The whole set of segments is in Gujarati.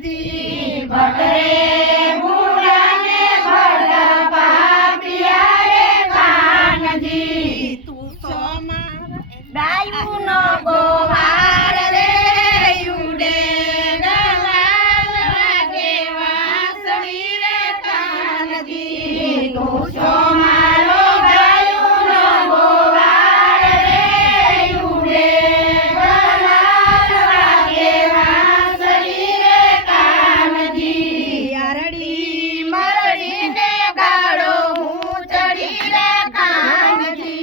કાનજી ભટરે બુડાને ભટ પાપિયા રે કાનજી તું તો મારા ડાયું નો ગોવાર રે ઉડે ગલાલ વાગે વાંસળી રે કાનજી તું તો મારો ડાયું નો ગોવાર રે ઉડે ગલાલ વાગે વાંસળી રે કાનજી આરડી મરડીને ગાળો હું ચડી રે કાનજી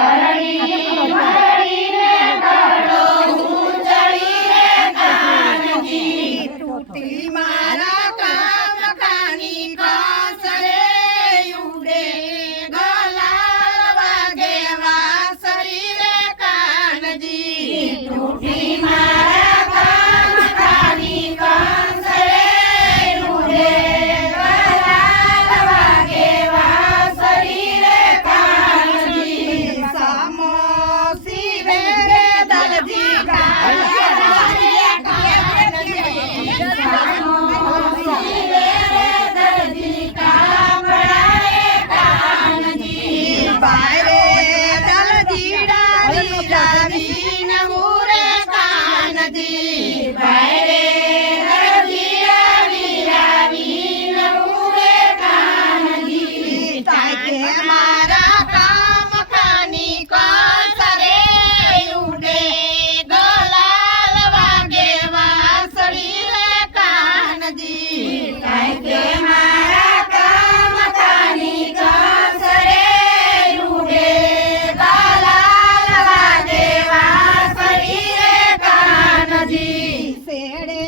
આરડી મરડીને ગાળો હું ચડી રે કાનજી તૂટી મારા કામ ખાની કાસરે ઉડે ગલાલ વાગે વાંસળી રે કાનજી તૂટી મારા કામ ખાની કાસરે ઉડે ગલાલ વાગે વાંસળી રે કાનજી સામો શિવે રે દલજી મારા કામ ખાની કાસરે ઉડે ગલાલ વાગે વાંસળી રે કાનજી કે મારા કામ ખાની કાસરે ઉડે ગલાલ વાગે વાંસળી રે કાનજી શેડે